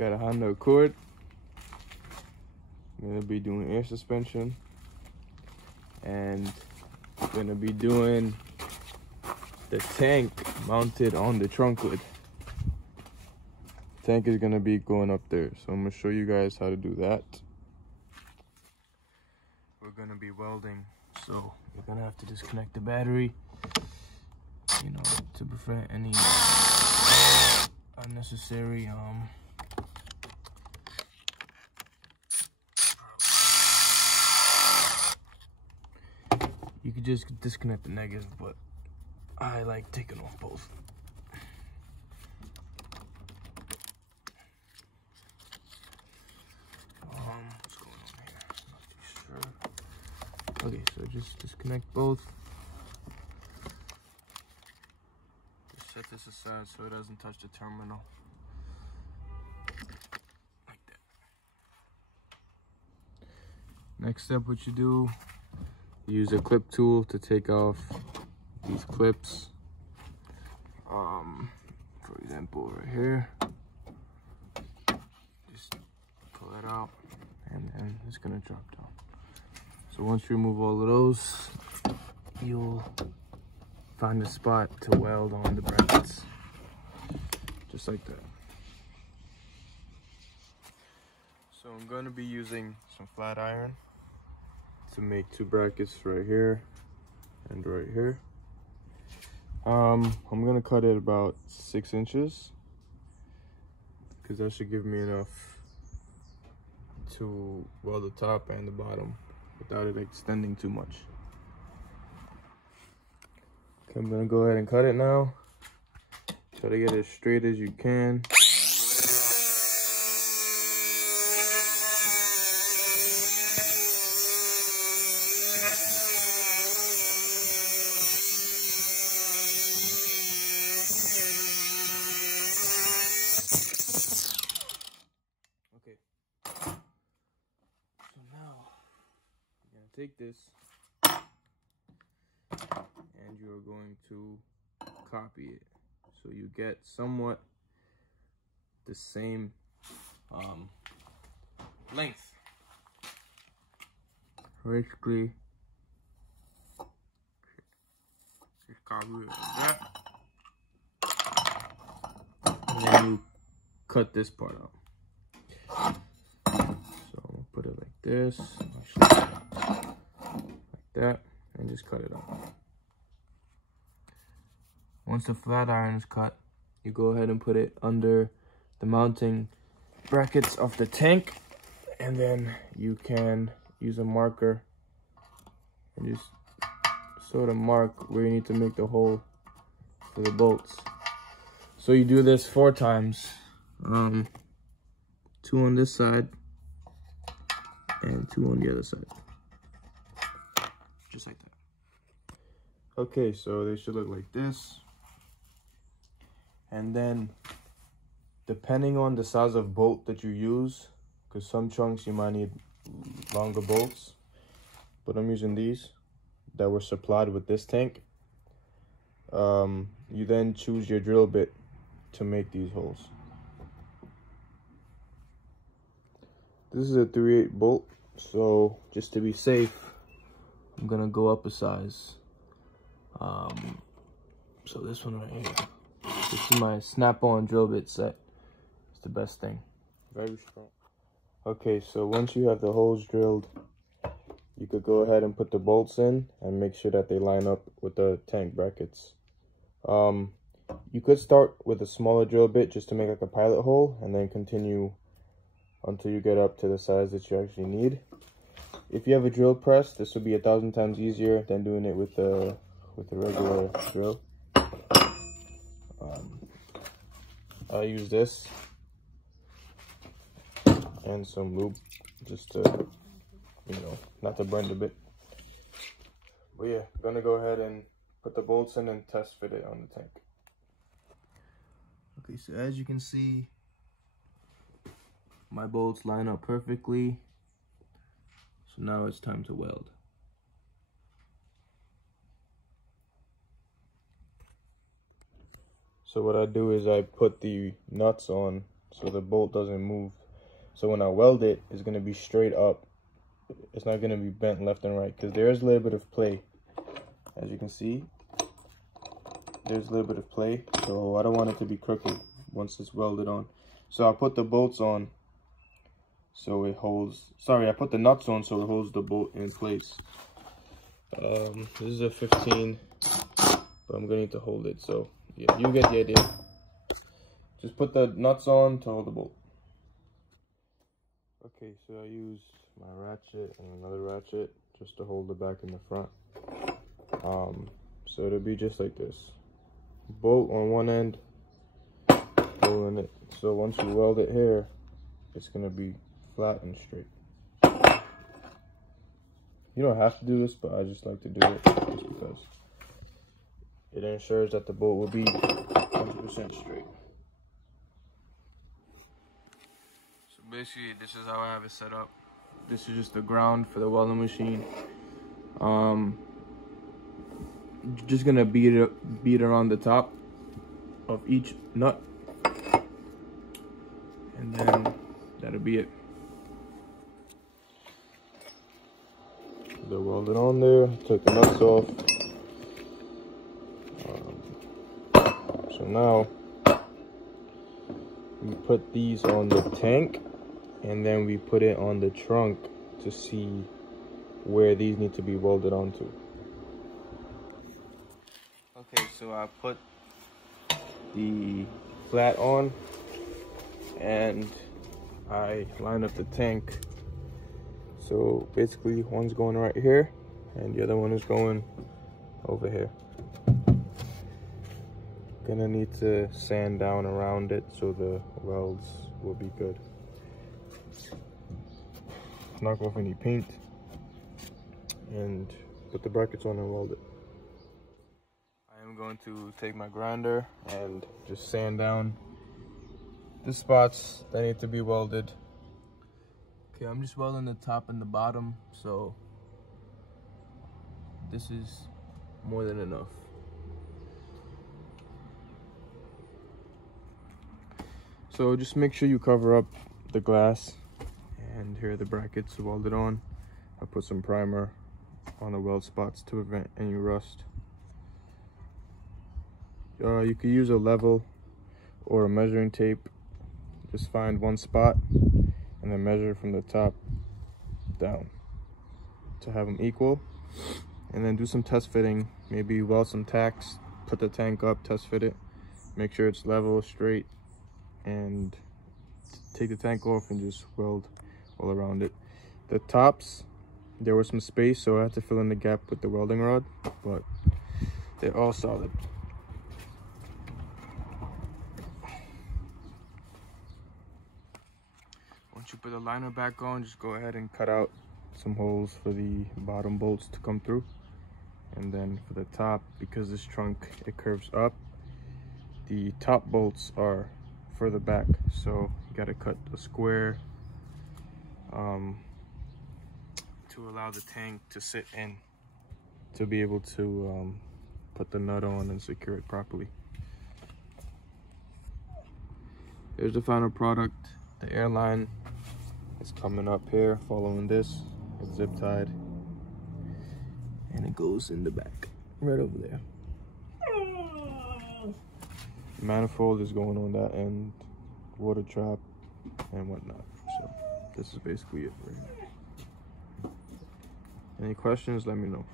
Got a Honda Accord. I'm gonna be doing air suspension, and I'm gonna be doing the tank mounted on the trunk lid. Tank is gonna be going up there, so I'm gonna show you guys how to do that. We're gonna be welding, so we're gonna have to disconnect the battery, you know, to prevent any unnecessary you could just disconnect the negative, but I like taking off both. What's going on here? Not too sure. Okay, so just disconnect both. Just set this aside so it doesn't touch the terminal. Like that. Next step, what you do, use a clip tool to take off these clips. For example, right here. Just pull that out, and then it's gonna drop down. So once you remove all of those, you'll find a spot to weld on the brackets, just like that. So I'm gonna be using some flat iron to make two brackets right here and right here. I'm gonna cut it about 6 inches because that should give me enough to weld the top and the bottom without it extending too much. Okay, I'm gonna go ahead and cut it now. Try to get it as straight as you can. Okay, so now I'm gonna take this and you're going to copy it so you get somewhat the same length. Basically, just copy it like that, and then you cut this part out. So I'm gonna put it like this, actually, like that, and just cut it out. Once the flat iron is cut, you go ahead and put it under the mounting brackets of the tank, and then you can use a marker and just sort of mark where you need to make the hole for the bolts. So you do this 4 times, 2 on this side and 2 on the other side, just like that. Okay, so they should look like this. And then, depending on the size of bolt that you use, because some trunks you might need longer bolts, but I'm using these that were supplied with this tank. You then choose your drill bit to make these holes. This is a 3/8 bolt, so just to be safe, I'm gonna go up a size. So this one right here. This is my snap-on drill bit set. It's the best thing. Very strong. Okay, so once you have the holes drilled, you could go ahead and put the bolts in and make sure that they line up with the tank brackets. You could start with a smaller drill bit just to make like a pilot hole, and then continue until you get up to the size that you actually need. If you have a drill press, this will be 1,000 times easier than doing it with the regular drill. I use this and some lube just to, you know, not to burn the bit. But yeah, I'm gonna go ahead and put the bolts in and test fit it on the tank. Okay, so as you can see, my bolts line up perfectly. So now it's time to weld. So what I do is I put the nuts on so the bolt doesn't move. So when I weld it, it's going to be straight up. It's not going to be bent left and right, because there is a little bit of play. As you can see, there's a little bit of play, so I don't want it to be crooked once it's welded on. So I put the bolts on so it holds, I put the nuts on so it holds the bolt in place. This is a 15, but I'm gonna need to hold it, so yeah, you get the idea. Just put the nuts on to hold the bolt. Okay, so I use my ratchet and another ratchet just to hold the back and the front. So it'll be just like this. Bolt on one end, bolt in it. So once you weld it here, it's gonna be flat and straight. You don't have to do this, but I just like to do it just because it ensures that the bolt will be 100% straight. So basically, this is how I have it set up. This is just the ground for the welding machine. Just gonna beat it on the top of each nut, and then that'll be it. They're welded on there. Took the nuts off. So now we put these on the tank, and then we put it on the trunk to see where these need to be welded onto. Okay, so I put the flat on and I line up the tank. So basically one's going right here and the other one is going over here. Gonna need to sand down around it so the welds will be good. Knock off any paint and put the brackets on and weld it. I am going to take my grinder and just sand down the spots that need to be welded. Okay, I'm just welding the top and the bottom, so this is more than enough. So just make sure you cover up the glass, and here are the brackets welded on. I put some primer on the weld spots to prevent any rust. You could use a level or a measuring tape. Just find one spot and then measure from the top down to have them equal, and then do some test fitting. Maybe weld some tacks, put the tank up, test fit it, make sure it's level, straight, and take the tank off and just weld all around it. The tops, there was some space, so I had to fill in the gap with the welding rod, but they're all solid. Once you put the liner back on, just go ahead and cut out some holes for the bottom bolts to come through. And then for the top, because this trunk, it curves up, the top bolts are further back. So you gotta cut a square to allow the tank to sit in, to be able to put the nut on and secure it properly. Here's the final product. The airline is coming up here, following this. It's zip tied, and it goes in the back, right over there. The manifold is going on that end, water trap, and whatnot. So this is basically it right here. Any questions, let me know.